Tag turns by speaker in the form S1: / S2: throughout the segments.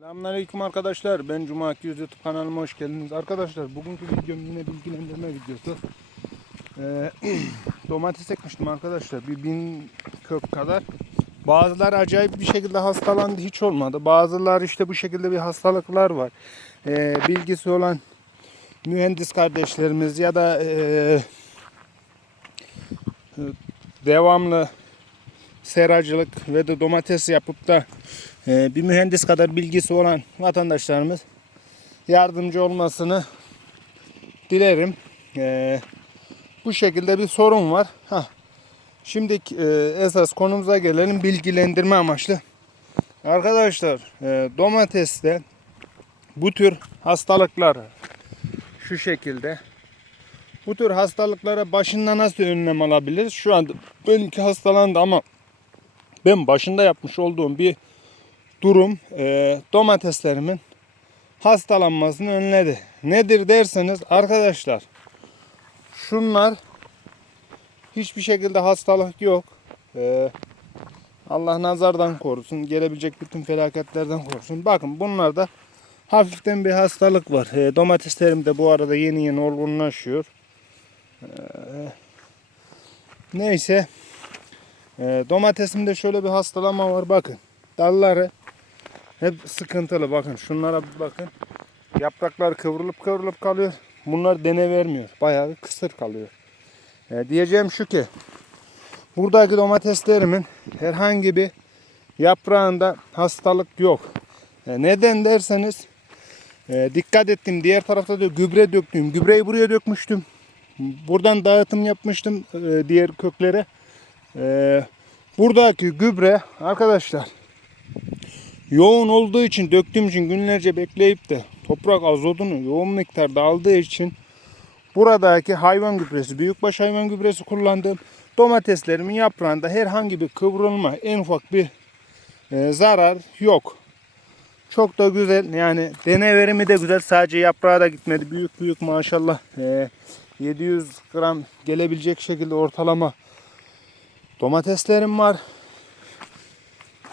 S1: Selamünaleyküm arkadaşlar. Ben Cuma Akgöz YouTube kanalıma hoş geldiniz. Arkadaşlar bugünkü videom yine bilgilendirme videosu. Ee, domates ekmiştim arkadaşlar. Bir bin kök kadar. Bazıları acayip bir şekilde hastalandı. Hiç olmadı. Bazıları işte bu şekilde bir hastalıklar var. Ee, bilgisi olan mühendis kardeşlerimiz ya da ee, devamlı seracılık ve de domates yapıp da e, bir mühendis kadar bilgisi olan vatandaşlarımız yardımcı olmasını dilerim. E, bu şekilde bir sorun var. Şimdi e, esas konumuza gelelim bilgilendirme amaçlı. Arkadaşlar e, domateste bu tür hastalıklar şu şekilde bu tür hastalıklara başında nasıl önlem alabiliriz? Şu anda benimki hastalandı ama ben başında yapmış olduğum bir durum e, domateslerimin hastalanmasını önledi. Nedir derseniz arkadaşlar şunlar hiçbir şekilde hastalık yok. E, Allah nazardan korusun. Gelebilecek bütün felaketlerden korusun. Bakın bunlarda hafiften bir hastalık var. E, domateslerim de bu arada yeni yeni olgunlaşıyor. E, neyse. E, domatesimde şöyle bir hastalama var. Bakın. Dalları hep sıkıntılı. Bakın şunlara bir bakın. Yapraklar kıvrılıp kıvrılıp kalıyor. Bunlar dene vermiyor. Bayağı kısır kalıyor. E, diyeceğim şu ki buradaki domateslerimin herhangi bir yaprağında hastalık yok. E, neden derseniz e, dikkat ettim. Diğer tarafta da gübre döktüm. Gübreyi buraya dökmüştüm. Buradan dağıtım yapmıştım e, diğer köklere. E, buradaki gübre arkadaşlar yoğun olduğu için döktüğüm için günlerce bekleyip de toprak azotunu yoğun miktarda aldığı için buradaki hayvan gübresi, büyükbaş hayvan gübresi kullandım. Domateslerimin yaprağında herhangi bir kıvrılma, en ufak bir e, zarar yok. Çok da güzel yani dene verimi de güzel sadece yaprağı da gitmedi. Büyük büyük maşallah e, 700 gram gelebilecek şekilde ortalama domateslerim var.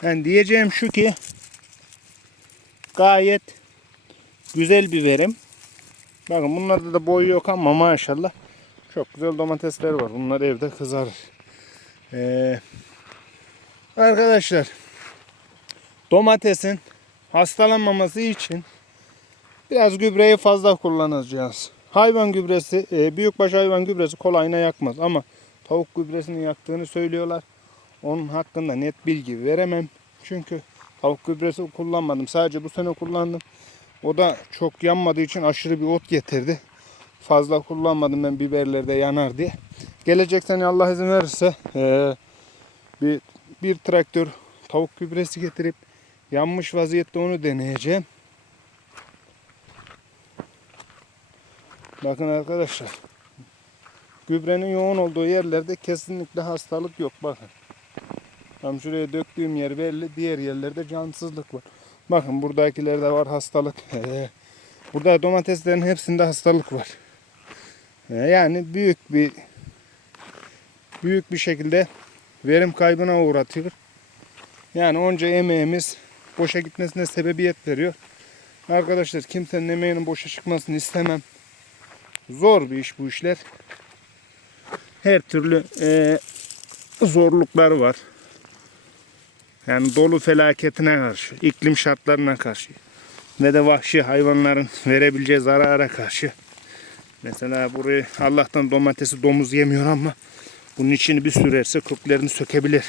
S1: Yani diyeceğim şu ki gayet güzel bir verim. Bakın bunlarda da boyu yok ama maşallah çok güzel domatesler var. Bunlar evde kızarır. Ee, arkadaşlar domatesin hastalanmaması için biraz gübreyi fazla kullanacağız. Hayvan gübresi, e, büyükbaş hayvan gübresi kolayına yakmaz ama tavuk gübresini yaktığını söylüyorlar. Onun hakkında net bilgi veremem. Çünkü tavuk gübresi kullanmadım. Sadece bu sene kullandım. O da çok yanmadığı için aşırı bir ot getirdi. Fazla kullanmadım ben biberlerde yanar diye. Gelecek sene Allah izin verirse eee, bir, bir traktör tavuk gübresi getirip yanmış vaziyette onu deneyeceğim. Bakın arkadaşlar. Gübrenin yoğun olduğu yerlerde kesinlikle hastalık yok. Bakın. Tam şuraya döktüğüm yer belli. Diğer yerlerde cansızlık var. Bakın buradakilerde var hastalık. Burada domateslerin hepsinde hastalık var. Ee, Yani büyük bir büyük bir şekilde verim kaybına uğratıyor. Yani onca emeğimiz boşa gitmesine sebebiyet veriyor. Arkadaşlar kimsenin emeğinin boşa çıkmasını istemem. Zor bir iş bu işler. Her türlü eee, zorluklar var. Yani dolu felaketine karşı, iklim şartlarına karşı ve de vahşi hayvanların verebileceği zarara karşı. Mesela burayı Allah'tan domatesi domuz yemiyor ama bunun içini bir sürerse köklerini sökebilir.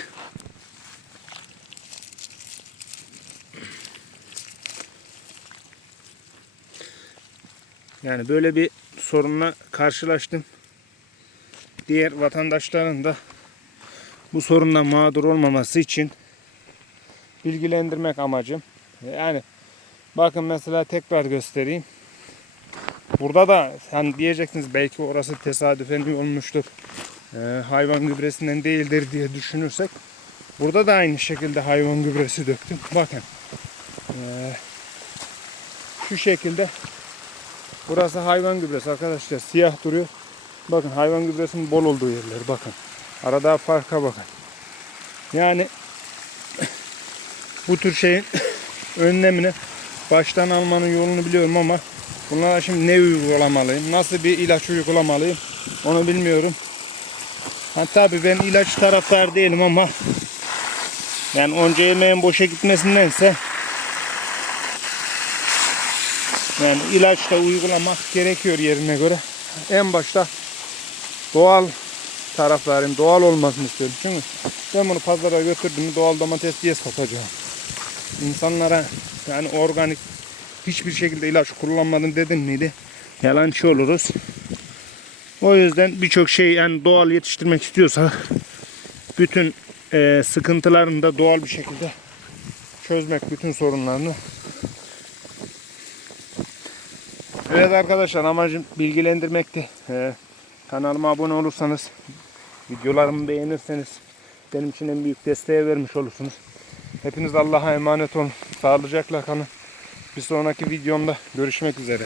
S1: Yani böyle bir sorunla karşılaştım. Diğer vatandaşların da bu sorundan mağdur olmaması için bilgilendirmek amacım. Yani bakın mesela tekrar göstereyim. Burada da hani diyeceksiniz belki orası tesadüfen olmuştur. Ee, hayvan gübresinden değildir diye düşünürsek burada da aynı şekilde hayvan gübresi döktüm. Bakın. Ee, şu şekilde burası hayvan gübresi arkadaşlar siyah duruyor. Bakın hayvan gübresinin bol olduğu yerler bakın. Arada farka bakın. Yani bu tür şeyin önlemini baştan almanın yolunu biliyorum ama bunlara şimdi ne uygulamalıyım, nasıl bir ilaç uygulamalıyım onu bilmiyorum. Ha tabii ben ilaç taraftar değilim ama yani onca emeğin boşa gitmesindense yani ilaç da uygulamak gerekiyor yerine göre. En başta doğal taraftarıyım. Doğal olmasını istiyorum. Çünkü ben bunu pazara götürdüm doğal domates diye satacağım. İnsanlara yani organik hiçbir şekilde ilaç kullanmadım dedim miydi? Yalancı oluruz. O yüzden birçok şey yani doğal yetiştirmek istiyorsak bütün eee sıkıntılarını da doğal bir şekilde çözmek bütün sorunlarını. Evet arkadaşlar amacım bilgilendirmekti. Eee, kanalıma abone olursanız, videolarımı beğenirseniz benim için en büyük desteği vermiş olursunuz. Hepiniz Allah'a emanet olun. Sağlıcakla kalın. Bir sonraki videomda görüşmek üzere.